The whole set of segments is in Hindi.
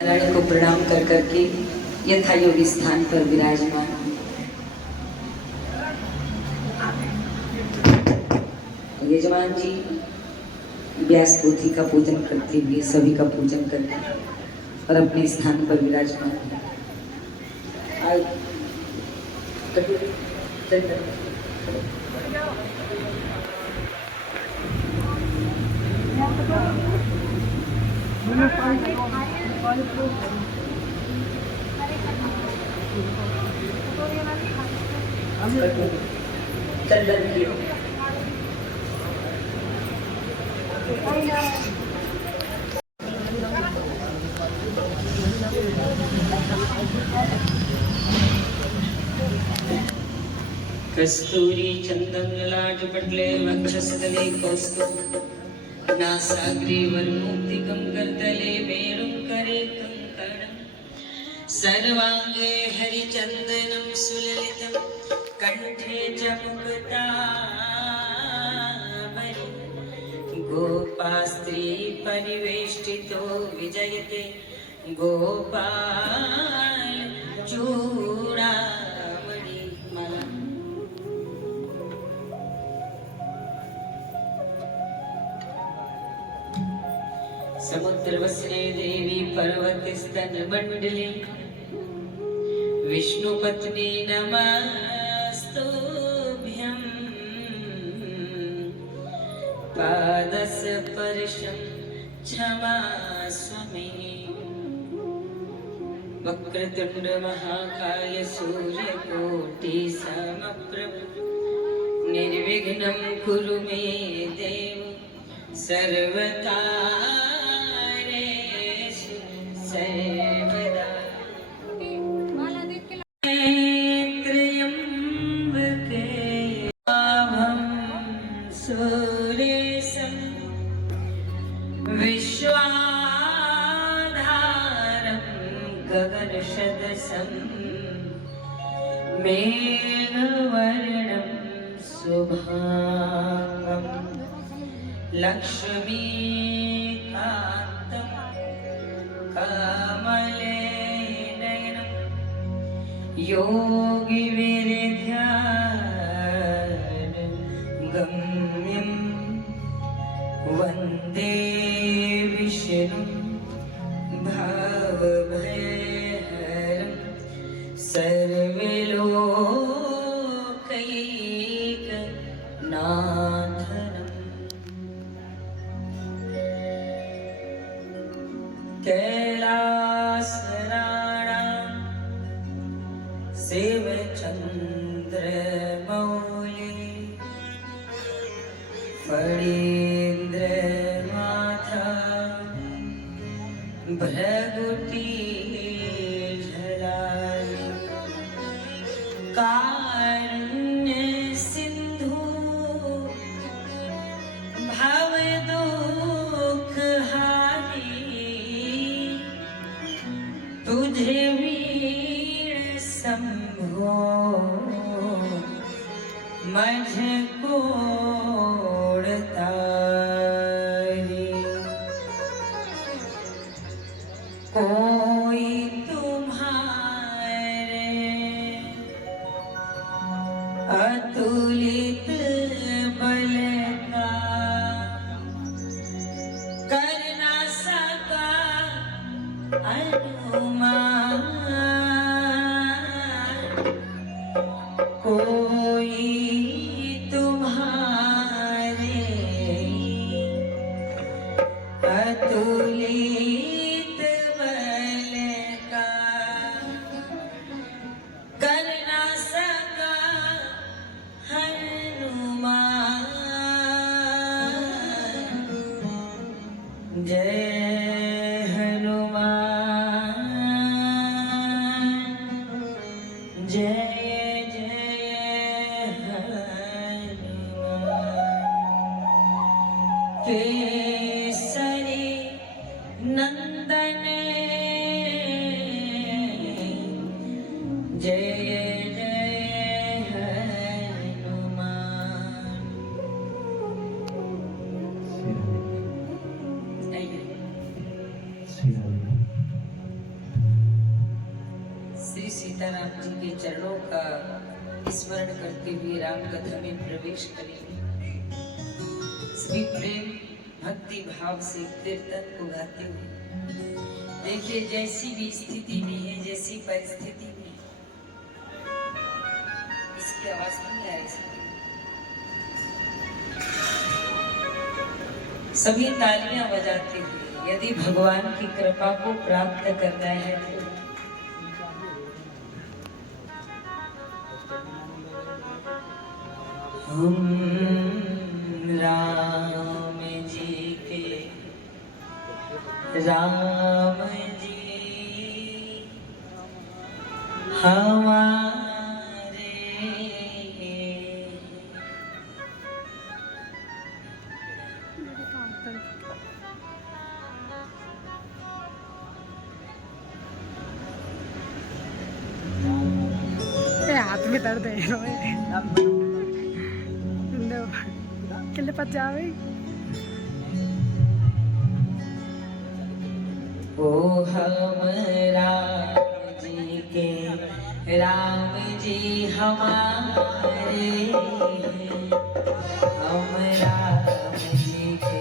नारायण को प्रणाम कर करके यथा योगी स्थान पर विराजमान। यजमान जी व्यास पोथी का पूजन करते हुए सभी का पूजन करके और अपने स्थान पर विराजमान। कस्तूरी चंदन ललाट पटले वक्षस्थले कौस्तुभ नासाग्रे वरमुक्तिकं करतले वेणुकरे कंकणं सर्वांगे हरिचंदनं सुललितं कंठे च मुक्तावली गोपास्त्री परिवेष्टितो विजयते गोपाल चूड़ामणि माला। समुद्रवसने देवी पर्वतस्तनमण्डले विष्णुपत्नी नमस्तुभ्यं पादस्पर्शं क्षमास्व मे। वक्रतुण्ड महाकाय सूर्यकोटि समप्रभ निर्विघ्नं कुरु मे देव सर्वकार्येषु सर्वदा। त्र्यम्बके अहं सुरेशं विश्वाधारं गगनसदृशं मेघवर्णं शुभांगं लक्ष्मीकान्तं कमलनयनं योगिविरध्यानगम्यं वन्दे विष्णुं भवभयहरं सर्वलोकैकनाथम्। कैलासराणां शिवचन्द्रमौली फणीन्द्रमाथा भृगुटिझरारि कारुण्यसिन्धु भवदुःखहारी तुझे वीर शंभो मुझको तारी। कोई तुम्हारे अतुलित बल का कर ना सका अनुमान। कोई तुम्हारे अतुलित बल का कर ना सका हनुमान। जय हनुमान सीताराम जी के चरणों का स्मरण करते हुए राम कथा में प्रवेश करेंगे। सभी प्रेम भक्ति भाव से कीर्तन को गाते हुए देखिए, जैसी भी स्थिति में है, जैसी परिस्थिति में इसकी आवाज नहीं आ रही। सभी तालियां बजाते हुए यदि भगवान की कृपा को प्राप्त करना है तो हम राम जी के राम जी हमारे हाथ में दर्द है किले पास जावे। ओ हम राम जी के राम जी हमारे, हम राम जी के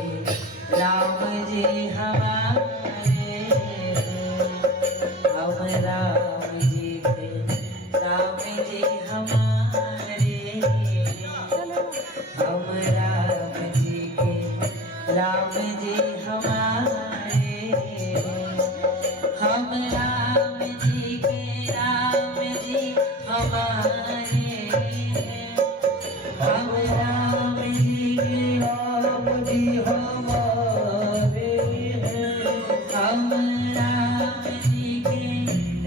राम जी हमारे, हम राम जी के राम जी हमारे, हम राम जी के राम जी हमारे, हम राम जी के राम जी हमारे, हम राम जी के राम जी हमारे, हम राम जी के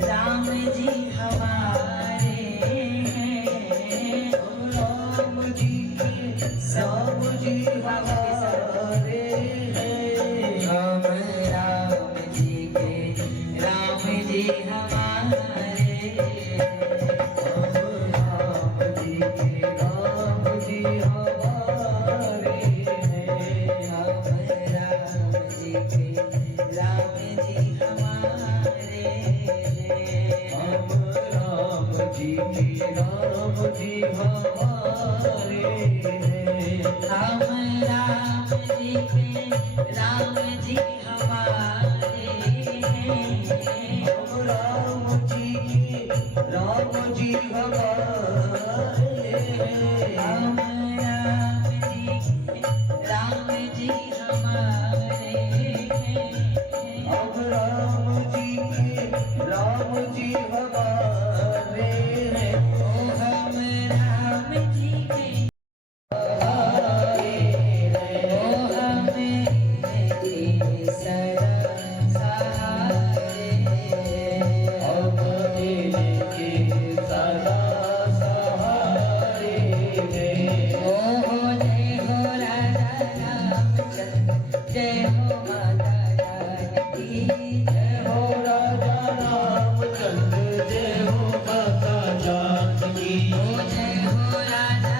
राम जी हमारे, हम राम जी के सब जी हमारे, हम राम जी के राम जी हमारे, हम राम जी के राम जी हमारे, हम राम जी के राम जी हमारे, हम राम जी के राम जी हमारे, हम राम जी के राम जी हमारे, हम राम जी के राम जी हमारे, हम राम जी के राम जी हमारे, हम राम जी के राम जी हमारे, ओ हम राम जी के जय हो माता जानकी, जय हो राजा रामचंद्र, जय हो माता जानकी, जय हो राजा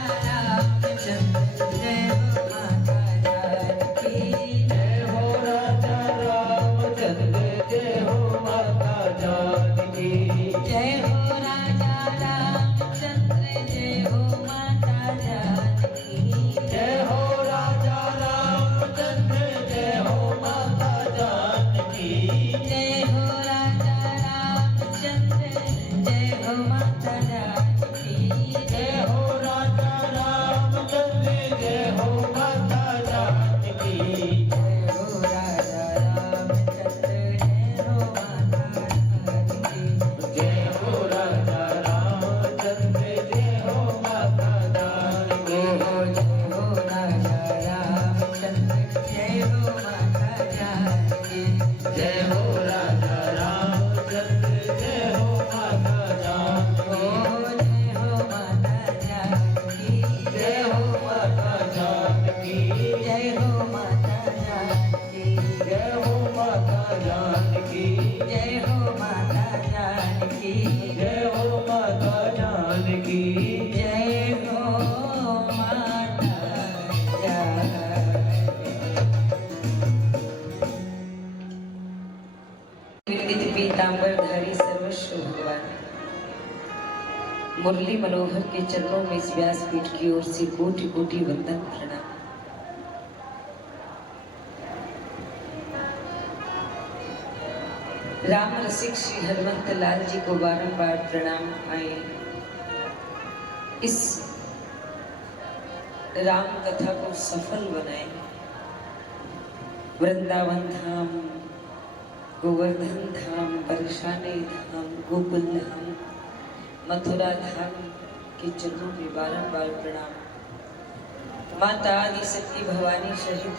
रामचंद्र, जय हो माता जानकी, जय हो राजा रामचंद्र, जय हो माता जानकी, जय हो राजा रामचंद्र, जय हो माता जानकी, जय हो राजा रामचंद्र, जय हो माता जानकी, जय हो राजा रामचंद्र, जय हो माता जानकी, जय हो राजा रामचंद्र, जय हो माता जानकी, जय हो राजा रामचंद्र, जय हो माता जानकी, जय हो राजा रामचंद्र, जय हो माता जानकी, जय हो राजा रामचंद्र, जय हो माता जानकी, जय हो राजा रामचंद्र, जय हो माता जानकी, जय हो माता जानकी, जय हो माता जानकी, जय हो माता जानकी, जय हो माता जानकी, जय हो माता जानकी, जय हो माता जानकी, जय हो माता जानकी। पीतांबरधारी सर्वस्व भगवान, मुरली मनोहर के चरणों में इस व्यासपीठ की ओर से कोटि कोटि वंदन प्रणाम। राम रसिक श्री हनुमंत लाल जी को बारंबार प्रणाम। आए इस राम कथा को सफल बनाए। वृंदावन धाम, गोवर्धन धाम, बरसाने धाम, गोकुल धाम, मथुरा धाम के चरणों में बारंबार प्रणाम। माता आदि शक्ति भवानी सहित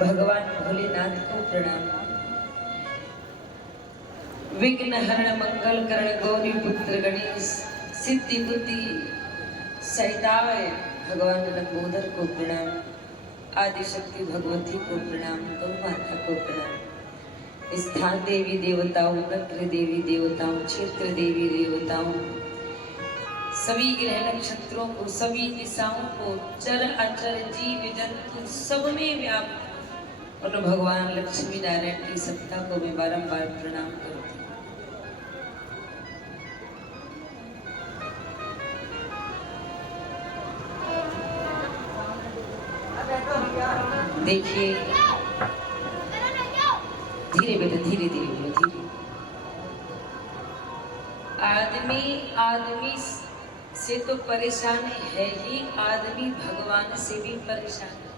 भगवान भोलेनाथ को प्रणाम। विघ्न हरण मंगल करण गौरी पुत्र गणेश सिद्धि बुद्धि सहिताय भगवान लंबोदर को प्रणाम। आदि शक्ति भगवती को प्रणाम। गौ माता को प्रणाम। स्थान देवी देवताओं, नगर देवी देवताओं, क्षेत्र देवी देवताओं, सभी ग्रह नक्षत्रों को, सभी दिशाओं को, चर अचर जीव जंतु सब में व्याप्त और भगवान लक्ष्मी नारायण की सत्ता को मैं बारंबार प्रणाम करती हूँ। देखिए, धीरे बेटा, धीरे धीरे बोलो, धीरे। आदमी से तो परेशान है ही, आदमी भगवान से भी परेशान है।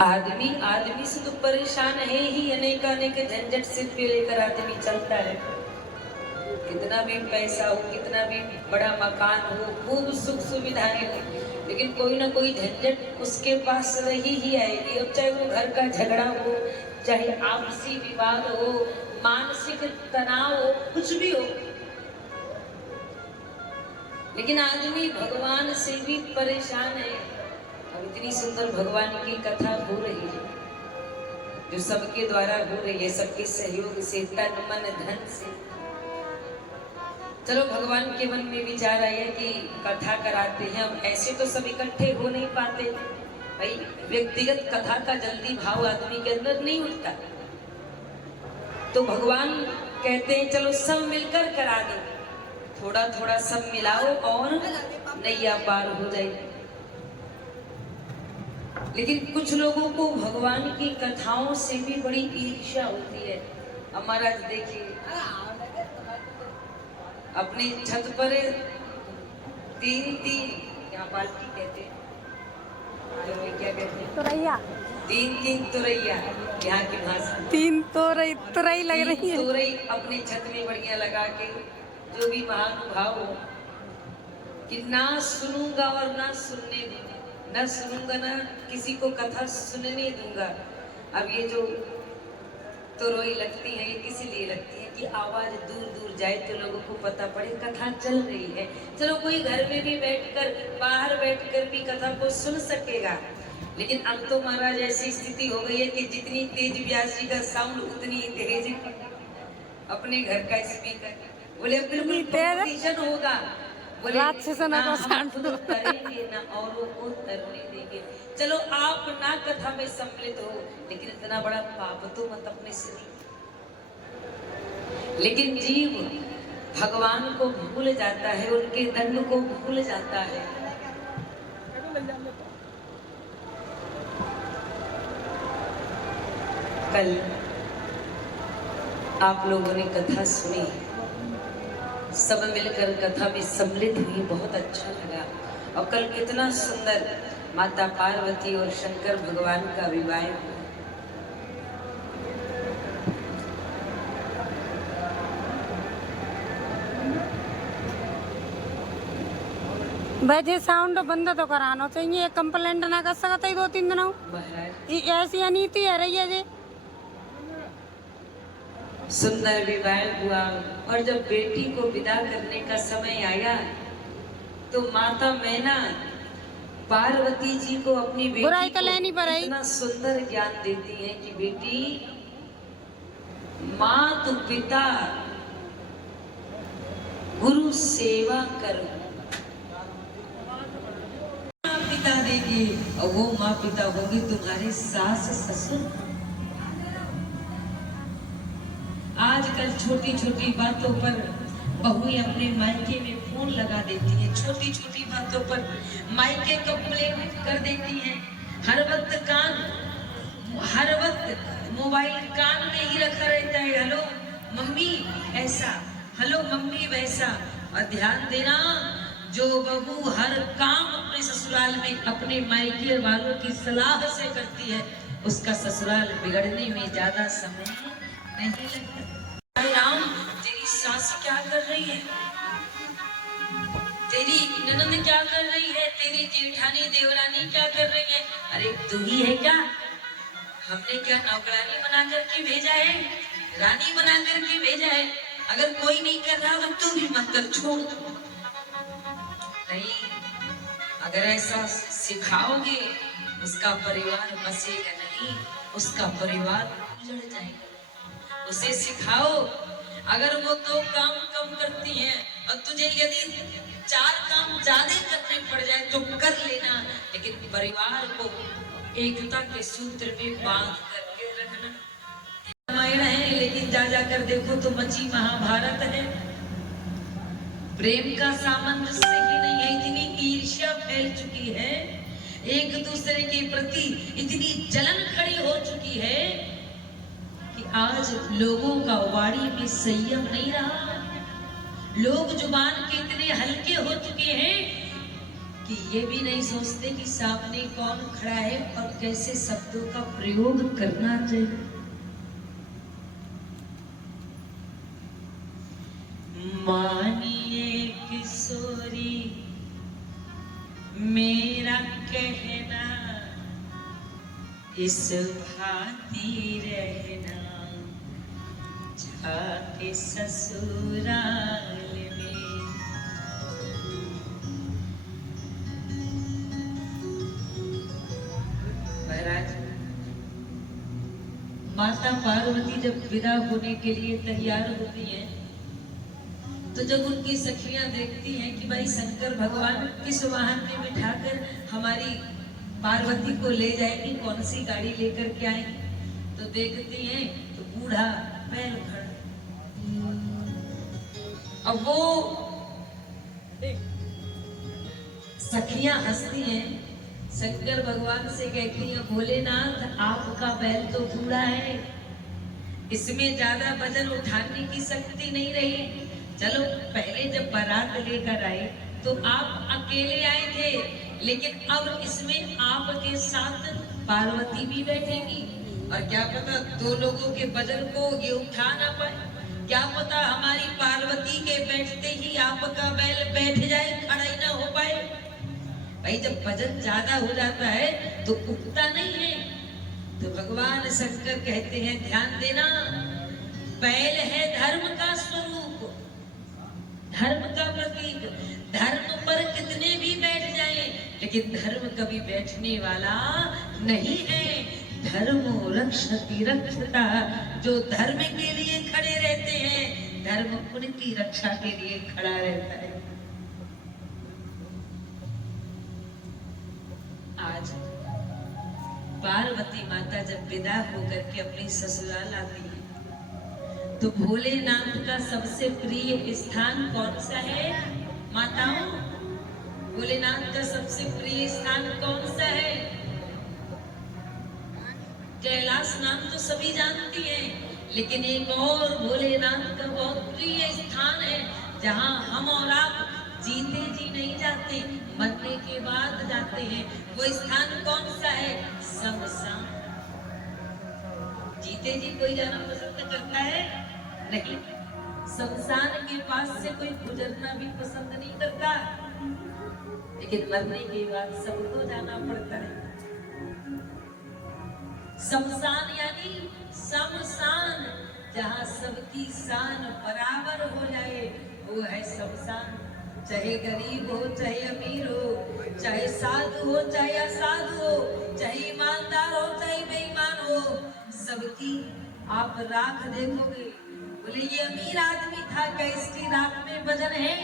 आदमी से तो परेशान है ही, अनेक झंझट सिर पे लेकर आदमी चलता है। कितना भी पैसा हो, कितना भी बड़ा मकान हो, खूब सुख सुविधाएं हो, लेकिन कोई ना कोई झंझट उसके पास रही ही आएगी। अब चाहे वो घर का झगड़ा हो, चाहे आपसी विवाद हो, मानसिक तनाव हो, कुछ भी हो, लेकिन आदमी भगवान से भी परेशान है। अब इतनी सुंदर भगवान की कथा हो रही है, जो सबके द्वारा हो रही है, सबके सहयोग से, तन मन धन से। चलो, भगवान के मन में विचार आया कि कथा कराते हैं। अब ऐसे तो सब इकट्ठे हो नहीं पाते भाई, व्यक्तिगत कथा का जल्दी भाव आदमी के अंदर नहीं उठता, तो भगवान कहते हैं चलो सब मिलकर करा दो, थोड़ा थोड़ा सब मिलाओ और नैया पार हो जाए। लेकिन कुछ लोगों को भगवान की कथाओं से भी बड़ी ईर्ष्या होती है। अब महाराज देखिए, अपनी छत पर तीन क्या बाल्टी कहते हैं, क्या कहते हैं, तुरैया, तीन तुरैया, यहाँ की भाषा तीन तुरई लग रही है। तुरई अपनी छत में बढ़िया लगा के, जो भी महानुभाव हो कि ना सुनूंगा और ना सुनने दूंगा, ना सुनूंगा ना किसी को कथा सुनने दूंगा। अब ये जो तुरई लगती है, ये किस लिए लगती है कि आवाज दूर दूर जाए तो लोगों को पता पड़े कथा चल रही है। चलो, कोई घर में भी बैठकर, बाहर बैठकर भी कथा को सुन सकेगा, लेकिन अब तो महाराज ऐसी स्थिति हो गई है कि जितनी तेज व्यास जी का साउंड उतनी ही तेज अपने घर का स्पीकर। बोले बिल्कुल कंपटीशन होगा, बोले ना हम खुद करेंगे ना औरों को करने देंगे। चलो, आप ना कथा में सम्मिलित हो, लेकिन इतना बड़ा पाप तो मत अपने से। लेकिन जीव भगवान को भूल जाता है, उनके दंड को भूल जाता है। कल आप लोगों ने कथा सुनी, सब मिलकर कथा में सम्मिलित हुई, बहुत अच्छा लगा। और कल कितना सुंदर माता पार्वती और शंकर भगवान का विवाह हुआ। वैसे साउंड बंद तो कराना चाहिए, कंप्लेंट ना कर सकता है 2-3 दिनों। ऐसी अनीति है रही है जी। सुंदर विवाह हुआ, और जब बेटी को विदा करने का समय आया तो माता मैना पार्वती जी को अपनी बेटी को इतना सुंदर ज्ञान देती है कि बेटी, मात पिता गुरु सेवा करो। पिता देगी और वो माँ पिता होगी तुम्हारे सास ससुर। आजकल छोटी छोटी बातों पर बहुएं अपने मायके में फोन लगा देती हैं, छोटी छोटी बातों पर मायके कंप्लेंट कर देती हैं। हर वक्त मोबाइल कान में ही रखा रहता है। हेलो मम्मी ऐसा, हेलो मम्मी वैसा। और ध्यान देना, जो बहू हर काम अपने ससुराल में अपने मायके वालों की सलाह से करती है, उसका ससुराल बिगड़ने में ज्यादा समय नहीं लगता। राम, तेरी सास क्या कर रही है, तेरी ननद क्या कर रही है, तेरी जेठानी देवरानी क्या कर रही है? अरे तू ही है क्या? हमने क्या नौकरानी बना करके भेजा है, रानी बना करके भेजा है? अगर कोई नहीं कर रहा तो तू भी मत कर, छोड़ दो। नहीं, अगर ऐसा सिखाओगे उसका परिवार बसेगा नहीं, उसका परिवार उजड़ जाएगा। उसे सिखाओ, अगर वो 2 काम कम करती है और तुझे यदि 4 काम ज्यादा करने पड़ जाए तो कर लेना, लेकिन परिवार को एकता के सूत्र में बांध करके रखना। रामायण है, लेकिन जा जाकर देखो तो मची महाभारत है। प्रेम का सामंजस्य ही नहीं है, इतनी ईर्ष्या फैल चुकी है, एक दूसरे के प्रति इतनी जलन खड़ी हो चुकी है कि आज लोगों का वाणी में संयम नहीं रहा। लोग जुबान के इतने हल्के हो चुके हैं कि ये भी नहीं सोचते कि सामने कौन खड़ा है और कैसे शब्दों का प्रयोग करना चाहिए। मानिए किशोरी मेरा कहना, इस भांति रहना जाके ससुराल में। महाराज, माता पार्वती जब विदा होने के लिए तैयार होती हैं, तो जब उनकी सखियां देखती हैं कि भाई शंकर भगवान किस वाहन में बिठाकर हमारी पार्वती को ले जाएंगी, कौन सी गाड़ी लेकर के आएंगी, तो देखती हैं तो बूढ़ा बैल खड़ा। अब वो सखियां हंसती हैं, शंकर भगवान से कहती हैं, भोलेनाथ आपका बैल तो बूढ़ा है, इसमें ज्यादा वजन उठाने की शक्ति नहीं रही। चलो पहले जब बारात लेकर आए तो आप अकेले आए थे, लेकिन अब इसमें आपके साथ पार्वती भी बैठेगी, और क्या पता 2 लोगों के वजन को ये उठा ना पाए, क्या पता हमारी पार्वती के बैठते ही आपका बैल बैठ जाए, खड़ा ही ना हो पाए। भाई जब वजन ज्यादा हो जाता है तो उठता नहीं है। तो भगवान शंकर कहते हैं, ध्यान देना, बैल है धर्म का स्वरूप, धर्म का प्रतीक। धर्म पर कितने भी बैठ जाएं, लेकिन धर्म कभी बैठने वाला नहीं है। धर्म रक्षति रक्षता, जो धर्म के लिए खड़े रहते हैं, धर्म उनकी रक्षा के लिए खड़ा रहता है। आज पार्वती माता जब विदा होकर के अपनी ससुराल आती है, तो भोलेनाथ का सबसे प्रिय स्थान कौन सा है माताओं? भोलेनाथ का सबसे प्रिय स्थान कौन सा है? कैलाश नाम तो सभी जानती हैं, लेकिन एक और भोलेनाथ का बहुत प्रिय स्थान है, जहां हम और आप जीते जी नहीं जाते, मरने के बाद जाते हैं। वो स्थान कौन सा है? शमशान। जीते जी कोई जाना पसंद करता है? नहीं। शमशान के पास से कोई गुजरना भी पसंद नहीं करता, लेकिन मरने के बाद सबको जाना पड़ता है। शमशान यानी शमशान, जहाँ सबकी शान बराबर हो जाए, वो है शमशान। चाहे गरीब हो, चाहे अमीर हो, चाहे साधु हो, चाहे असाधु हो, चाहे ईमानदार हो, चाहे बेईमान हो, सबकी आप राख देखोगे। बोले ये अमीर आदमी था, क्या इसकी राख में वजन है?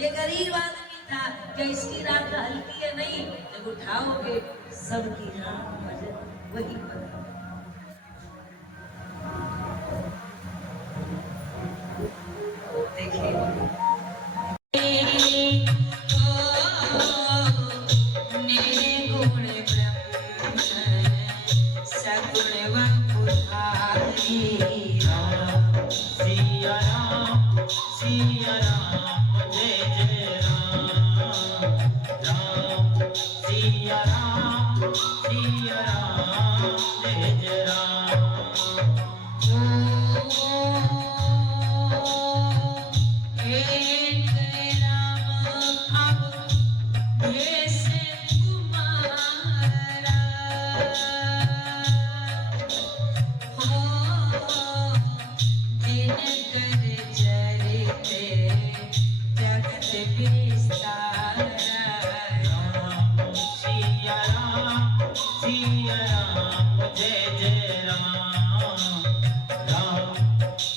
ये गरीब आदमी था, क्या इसकी राख हल्की है? नहीं। जब उठाओगे सबकी राख वजन वही बना। देखिए सिया राम जय जय राम राम सिया राम जय जय राम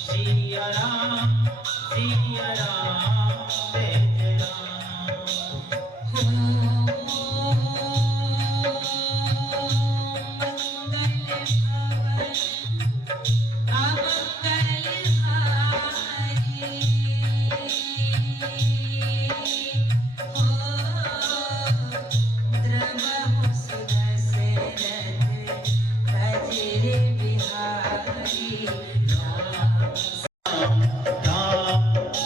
सिया राम जय जय राम राम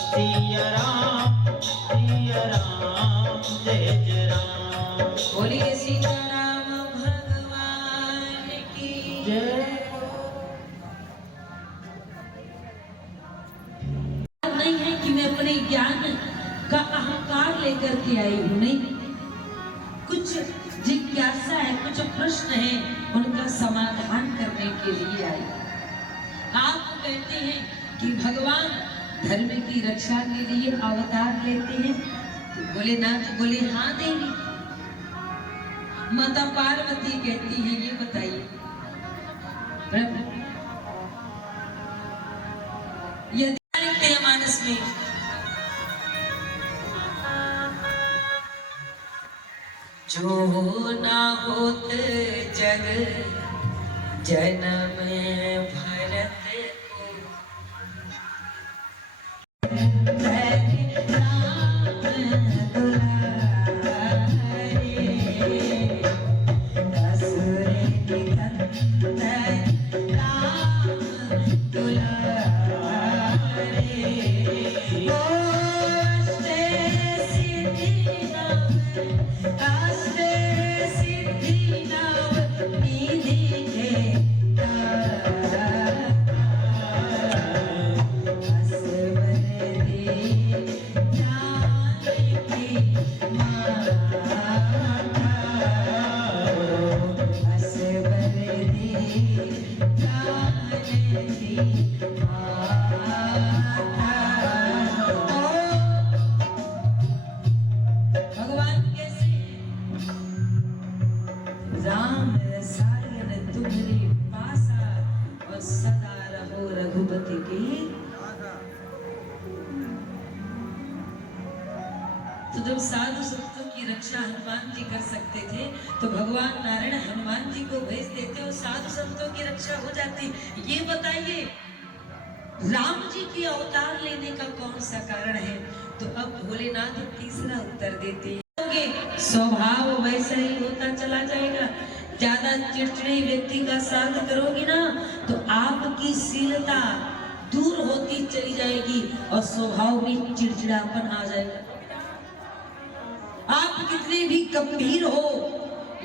सिया राम जय जय बोलिए सीताराम भगवान की नहीं है कि मैं अपने ज्ञान का अहंकार लेकर के आई हूँ, नहीं। कुछ जिज्ञासा है, कुछ प्रश्न है, उनका समाधान करने के लिए आई। आप कहते हैं कि भगवान धर्म की रक्षा के लिए अवतार लेते हैं, तो बोले नाथ बोले हाँ देवी। माता पार्वती कहती है ये बताइए प्रभु, यदि लिखते हैं मानस में जो ना होत जग जन्म भरत को जब साधु संतों की रक्षा हनुमान जी कर सकते थे तो भगवान नारायण हनुमान जी को भेज देते और साधु संतों की रक्षा हो जाती। ये बताइए राम जी की अवतार लेने का कौन सा कारण है? तो अब भोलेनाथ तीसरा उत्तर देते हैं, स्वभाव वैसा ही होता चला जाएगा। ज्यादा चिड़चिड़े व्यक्ति का साथ करोगी ना तो आपकी शीलता दूर होती चली जाएगी और स्वभाव में चिड़चिड़ापन आ जाएगा। आप कितने भी गंभीर हो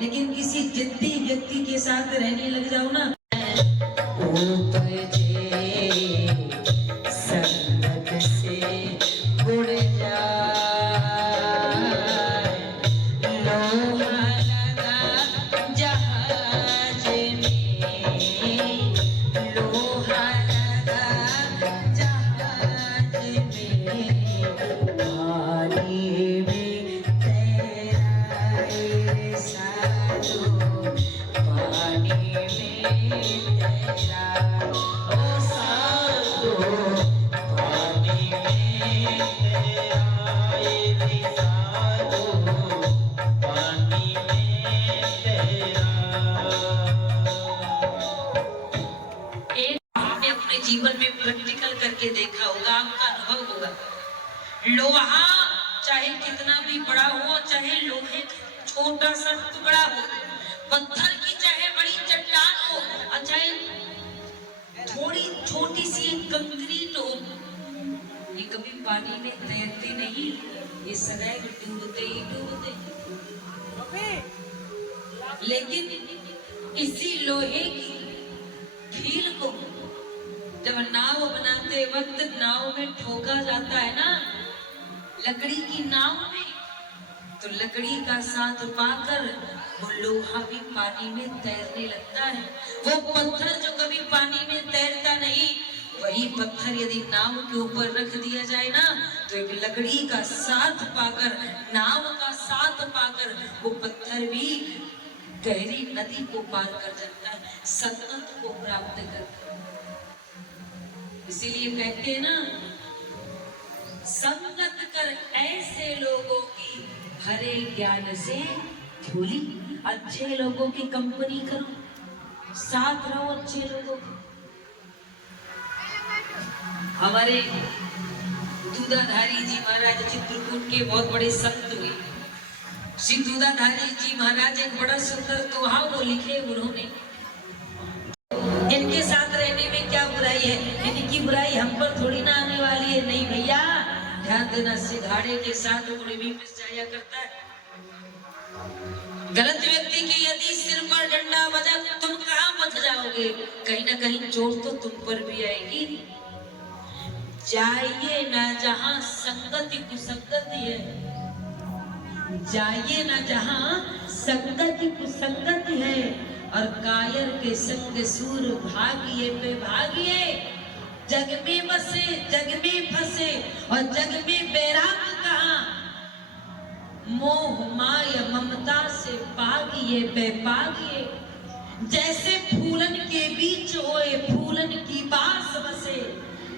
लेकिन किसी जिद्दी व्यक्ति के साथ रहने लग जाओ ना, संगत से उड़ जीवन में प्रैक्टिकल करके देखा होगा, आपका अनुभव होगा। लोहा चाहे कितना भी बड़ा हो, चाहे लोहे का छोटा सा टुकड़ा हो, पत्थर की चाहे बड़ी चट्टान हो, और चाहे थोड़ी छोटी सी कंक्रीट हो, ये कभी पानी में तैरते नहीं, ये सदैव डूबते ही डूबते। लेकिन इसी लोहे की कील को जब नाव बनाते वक्त नाव में ठोका जाता है ना, लकड़ी की नाव में, तो लकड़ी का साथ पाकर वो लोहा भी पानी में तैरने लगता है। वो पत्थर जो कभी पानी में तैरता नहीं, वही पत्थर यदि नाव के ऊपर रख दिया जाए ना, तो एक लकड़ी का साथ पाकर, नाव का साथ पाकर वो पत्थर भी गहरी नदी को पार कर जाता है, सतत को प्राप्त करता है। इसीलिए कहते हैं ना, संगत कर ऐसे लोगों की भरे ज्ञान से झोली। अच्छे लोगों की कंपनी करो, साथ रहो अच्छे लोगों के। हमारे दूधाधारी जी महाराज चित्रकूट के बहुत बड़े संत हुए। श्री दूधाधारी जी महाराज एक बड़ा सुंदर दोहा वो लिखे उन्होंने, इनके साथ रहने में क्या बुराई है, इनकी बुराई हम पर थोड़ी ना आने वाली है। नहीं भैया, ध्यान देना, सिंघाड़े के साथ उंगली भी पिस जाया करता है। गलत व्यक्ति की यदि सिर पर डंडा बजा तो तुम कहाँ बच जाओगे, कहीं ना कहीं चोट तो तुम पर भी आएगी। जाइए ना जहां संगति कुसंगति है, जाइए ना जहां संगति कुसंगति है, और कायर के संग सूर भागिए पे भागिए। जग में बसे जग में फंसे और जग में बैराग कहाँ, मोह माया ममता से पागिए पे पागिए। जैसे फूलन के बीच होए फूलन की बास बसे,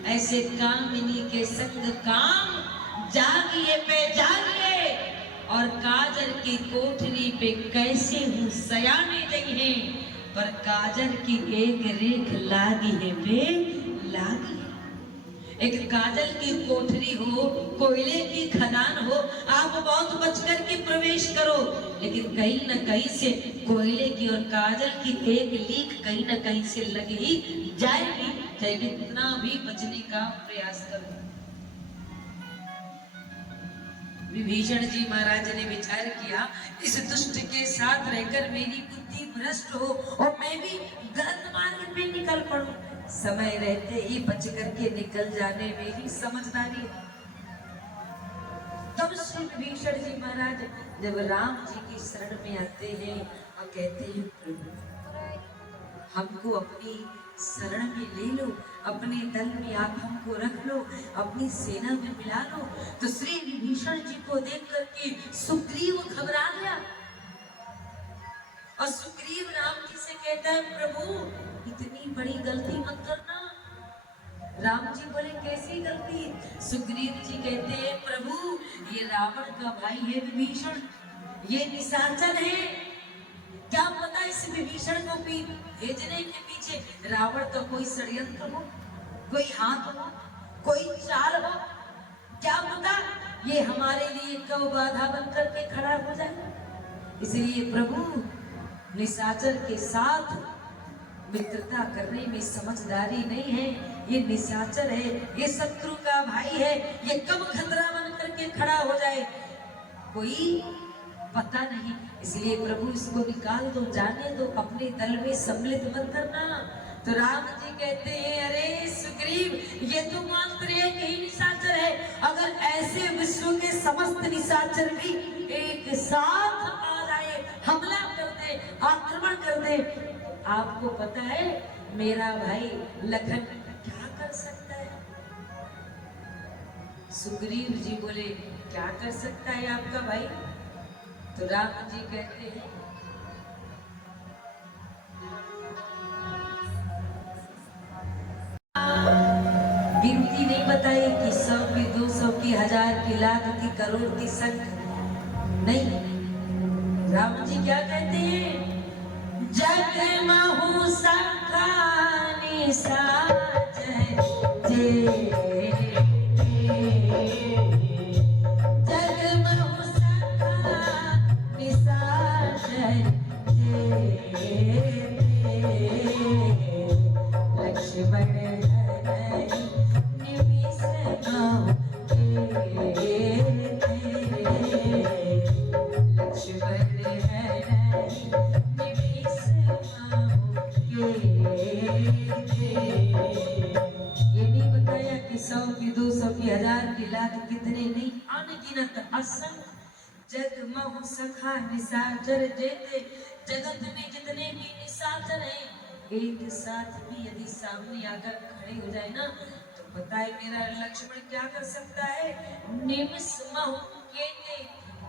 ऐसे कामिनी के संग काम जागिए पे जागिए। और काजर की कोठरी पे कैसे हूँ सयाने जगहे, पर काजर की एक रेख लागी है पे लागी। एक काजल की कोठरी हो, कोयले की खदान हो, आप बहुत बच कर के प्रवेश करो, लेकिन कहीं न कहीं से कोयले की और काजल की एक लीक कहीं न कहीं से लग ही जाएगी, चाहे कितना भी बचने का प्रयास करो। विभीषण जी महाराज ने विचार किया, इस दुष्ट के साथ रहकर मेरी बुद्धि भ्रष्ट हो और मैं भी गलत मार्ग पे निकल पड़ूं। समय रहते ही बच करके निकल जाने में ही समझदारी है। तब श्री विभीषण जी महाराज जब राम जी की शरण में आते हैं और कहते हैं, प्रभु हमको अपनी शरण में ले लो, अपने दल में आप हमको रख लो, अपनी सेना में मिला लो। तो श्री विभीषण जी को देख करके सुग्रीव घबरा गया और सुग्रीव राम जी से कहता है, प्रभु इतनी बड़ी गलती मत करना। राम जी बोले, कैसी गलती? सुग्रीव जी कहते हैं, प्रभु ये रावण का भाई है विभीषण, ये निशाचर है। क्या पता इस विभीषण को भी भेजने के पीछे रावण का कोई षड्यंत्र हो, कोई हाथ हो, कोई चाल हो। क्या पता ये हमारे लिए कब बाधा बन करके खड़ा हो जाए। इसलिए प्रभु निशाचर के साथ मित्रता करने में समझदारी नहीं है। ये निशाचर है, ये शत्रु का भाई है, ये कब खतरा बन करके खड़ा हो जाए कोई पता नहीं। इसलिए प्रभु इसको निकाल दो, जाने दो, अपने दल में सम्मिलित मत करना। तो राम जी कहते हैं, अरे सुग्रीव ये तो मात्र एक ही निशाचर है, अगर ऐसे विश्व के समस्त निशाचर भी एक साथ आ जाए, हमला कर दे, आक्रमण कर दे, आपको पता है मेरा भाई लखन क्या कर सकता है? सुग्रीव जी बोले, क्या कर सकता है आपका भाई? तो राम जी कहते हैं, गिनती नहीं बताई कि 100 की 200 की 1000 की लाख की करोड़ की संख्या नहीं। राम जी क्या कहते हैं, जग महु सखा निशाच जे लक्ष्मण कि 100 की 200 की 1000 की लाख कितने नहीं अनगिनत असंख्य जगमग सखा निशाचर जेते जगत में जितने भी निशाचर हैं एक साथ भी यदि सामने आकर खड़े हो जाए ना तो बताए मेरा लक्ष्मण क्या कर सकता है। निमिष महु केते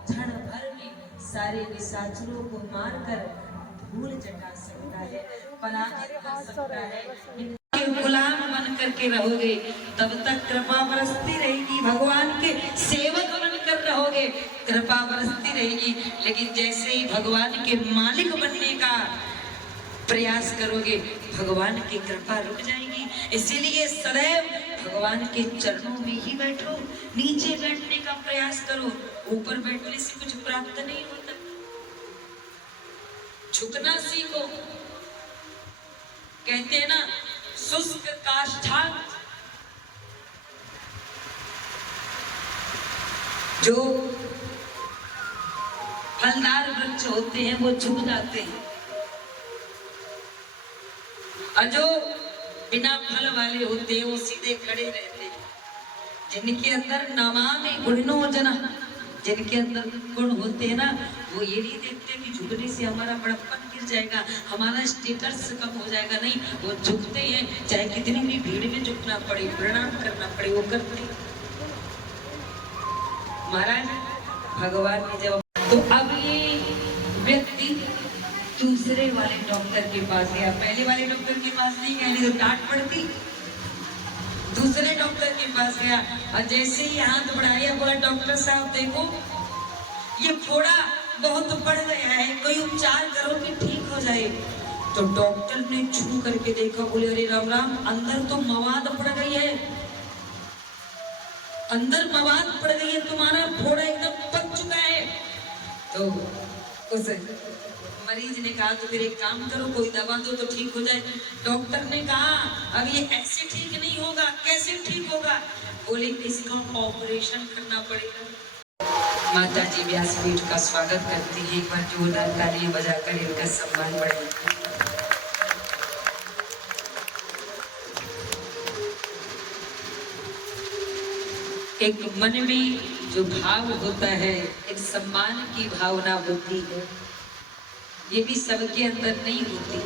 क्षण भर में सारे निशाचरों को मारकर धूल चटा सकता है, पराजित कर सकता है। गुलाम बन करके रहोगे तब तक कृपा बरसती रहेगी, भगवान के सेवक बनकर रहोगे कृपा बरसती रहेगी। लेकिन जैसे ही भगवान के मालिक बनने का प्रयास करोगे भगवान की कृपा रुक जाएगी। इसीलिए सदैव भगवान के चरणों में ही बैठो, नीचे बैठने का प्रयास करो, ऊपर बैठने से कुछ प्राप्त नहीं होता। झुकना सीखो, कहते हैं ना शुष्क काष्ठा जो फलदार वृक्ष होते हैं वो झुक जाते हैं और जो बिना फल वाले होते हैं वो सीधे खड़े रहते हैं। जिनके अंदर नमामि गुणोजना, जिनके अंदर गुण होते हैं ना वो ये नहीं देखते कि झुकने से हमारा बड़प्पन गिर जाएगा, हमारा स्टेटस कम हो जाएगा, नहीं वो झुकते हैं चाहे कितनी भी भीड़ में झुकना पड़े, प्रणाम करना पड़े, वो करते। महाराज भगवान ने जब तो अब ये व्यक्ति दूसरे वाले डॉक्टर के पास गया, पहले वाले डॉक्टर के पास नहीं गया नहीं तो डांट पड़ती। दूसरे डॉक्टर के पास गया और जैसे ही हाथ बढ़ाया बोला डॉक्टर साहब देखो ये फोड़ा बहुत बढ़ गया है, कोई उपचार करो कि ठीक हो जाए। तो डॉक्टर ने छू करके देखा, बोले अरे राम राम अंदर तो मवाद पड़ गई है, अंदर मवाद पड़ गई है, तुम्हारा फोड़ा एकदम पक चुका है। तो उस मरीज ने कहा तो फिर एक काम करो कोई दवा दो तो ठीक हो जाए। डॉक्टर ने कहा अब ये ऐसे ठीक नहीं होगा, कैसे ठीक होगा? बोले इसका ऑपरेशन करना पड़ेगा। माता जी व्यासपीठ का स्वागत करती है, एक बार जोरदार तालियां बजाकर इनका सम्मान बढ़ाएं। एक मन में जो भाव होता है, एक सम्मान की भावना होती है, ये भी सबके अंदर नहीं होती।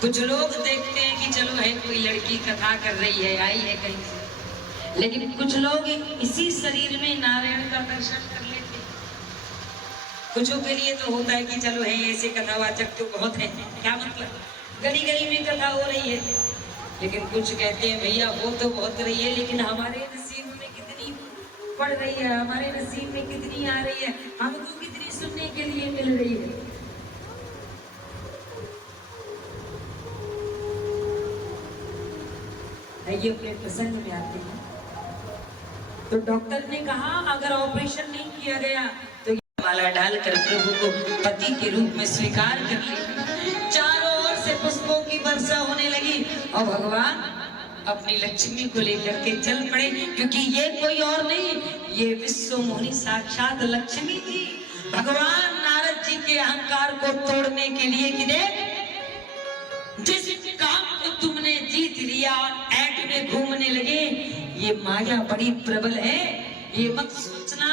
कुछ लोग देखते हैं कि चलो है कोई लड़की कथा कर रही है, आई है कहीं से, लेकिन कुछ लोग इसी शरीर में नारायण का दर्शन कर लेते हैं। कुछों के लिए तो होता है कि चलो है ऐसे कथावाचक तो बहुत है, क्या मतलब गली गली में कथा हो रही है, लेकिन कुछ कहते हैं भैया वो तो बहुत रही है लेकिन हमारे नसीब में कितनी पड़ रही है, हमारे नसीब में कितनी आ रही है, हमको कितनी सुनने के लिए मिल रही है। ये अपने प्रसंग में आते हैं। तो डॉक्टर ने कहा अगर ऑपरेशन नहीं किया गया तो ये माला डालकर प्रभु को पति के रूप में स्वीकार कर ली। चारों ओर से पुष्पों की वर्षा होने लगी और भगवान अपनी लक्ष्मी को लेकर के चल पड़े, क्योंकि ये कोई और नहीं, ये विश्व मोहिनी साक्षात लक्ष्मी थी। भगवान नारद जी के अहंकार को तोड़ने के लिए कि देख जिस काम को तुमने जीत लिया और ऐट में घूमने लगे, ये माया बड़ी प्रबल है। ये मत सोचना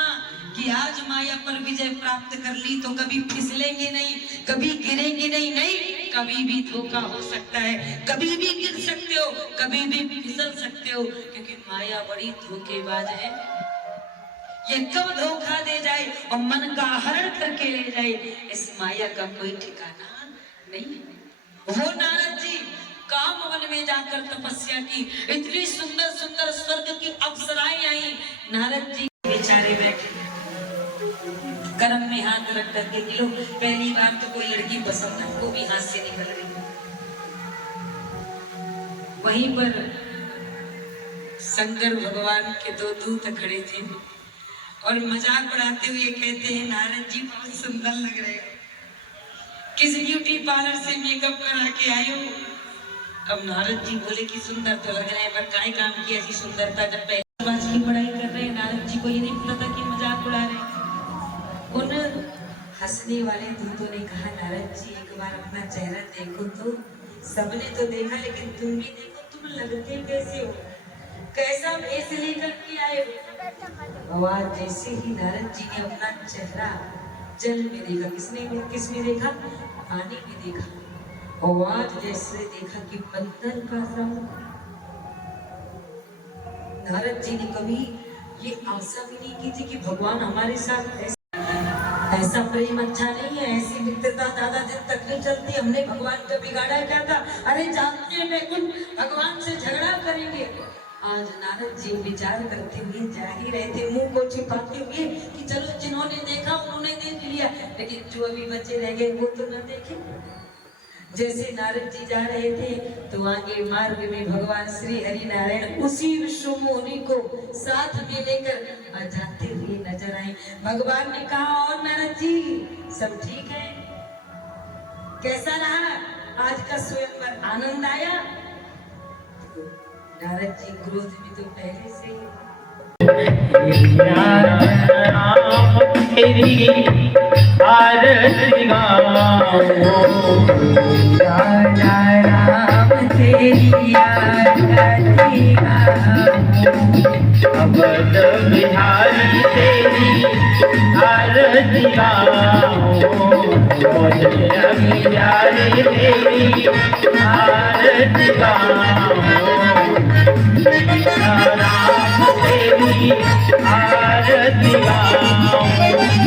कि आज माया पर विजय प्राप्त कर ली तो कभी फिसलेंगे नहीं, कभी गिरेंगे नहीं, नहीं कभी भी धोखा हो सकता है, कभी भी गिर सकते हो, कभी भी फिसल सकते हो, क्योंकि माया बड़ी धोखेबाज है। ये कब धोखा दे जाए और मन का हरण करके ले जाए, इस माया का कोई ठिकाना नहीं। वो नारद जी काम वन में जाकर तपस्या की, इतनी सुंदर सुंदर स्वर्ग की अप्सराएं आई, नारद जी बेचारे बैठे कर्म में हाथ रख करके लो, पहली बार तो कोई लड़की पसंद है, वो भी हाथ से निकल रही। वहीं पर शंकर भगवान के दो दूत खड़े थे और मजाक उड़ाते हुए कहते हैं नारद जी बहुत सुंदर लग रहे हो, किस ब्यूटी पार्लर से मेकअप करा के आए हो? अब नारद जी बोले कि सुंदर तो लग रहे हैं, पर काय काम की ऐसी सुंदरता, जब पहली बार की पढ़ाई कर रहे हैं। नारद जी को ये नहीं पता था कि मजाक उड़ा रहे हैं। उन हंसने वाले दूतों ने कहा नारद जी एक बार अपना चेहरा देखो तो। सबने तो देखा लेकिन तुम भी देखो, तुम लगते कैसे हो? कैसा भेष लेकर के आए हो? और जैसे ही नारद जी ने अपना चेहरा जल में देखा, किस में देखा? पानी में देखा। और आज जैसे देखा कि पत्थर का सा। नारद जी ने कभी ये आशा भी नहीं की थी कि भगवान हमारे साथ ऐसा प्रेम अच्छा नहीं है, ऐसी मित्रता ज्यादा दिन तक नहीं चलती। हमने भगवान का बिगाड़ा क्या था? अरे जानते हैं मैं कुछ भगवान से झगड़ा करेंगे। आज नारद जी विचार करते हुए जा ही रहे थे, मुंह को छिपाते हुए कि चलो जिन्होंने देखा उन्होंने देख लिया, लेकिन जो अभी बच्चे रह गए वो तो न देखे। जैसे नारद जी जा रहे थे तो आगे मार्ग में भगवान श्री हरि नारायण उसी विष्णु मुनि को साथ में लेकर जाते हुए नजर आए। भगवान ने कहा, और नारद जी सब ठीक है? कैसा रहा आज का स्वयंवर? आनंद आया? नारद जी क्रोध में तो पहले से ही राम तेरी आरती गाओ, राम तेरी आरती गाओ, अवध बिहारी तेरी आरती गाओ, बिहारी तेरी आरती गाओ, राम तेरी आरती गाओ,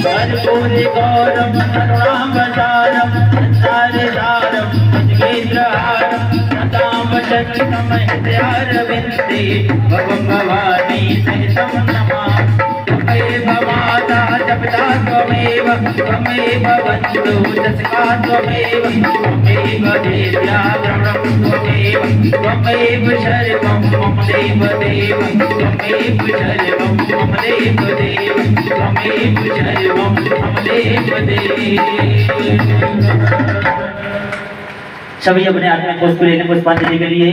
कर्पूरी गौरम करुणावतारम संसारसारम भुजगेन्द्रहारम नतावशक्तम हृदयारविन्दे भवं भवानी सहितं नमामि। त्वमेव माता च पिता त्वमेव, त्वमेव बन्धु च सखा त्वमेव, त्वमेव देव्या ब्रह्मं त्वमेव, त्वमेव सर्वं मम देवदेव, त्वमेव सर्वं मम देवदेव, त्वमेव सर्वं मम देवदेव। सभी अपने हाथ में पुष्प लेने पुष्पांजलि के लिए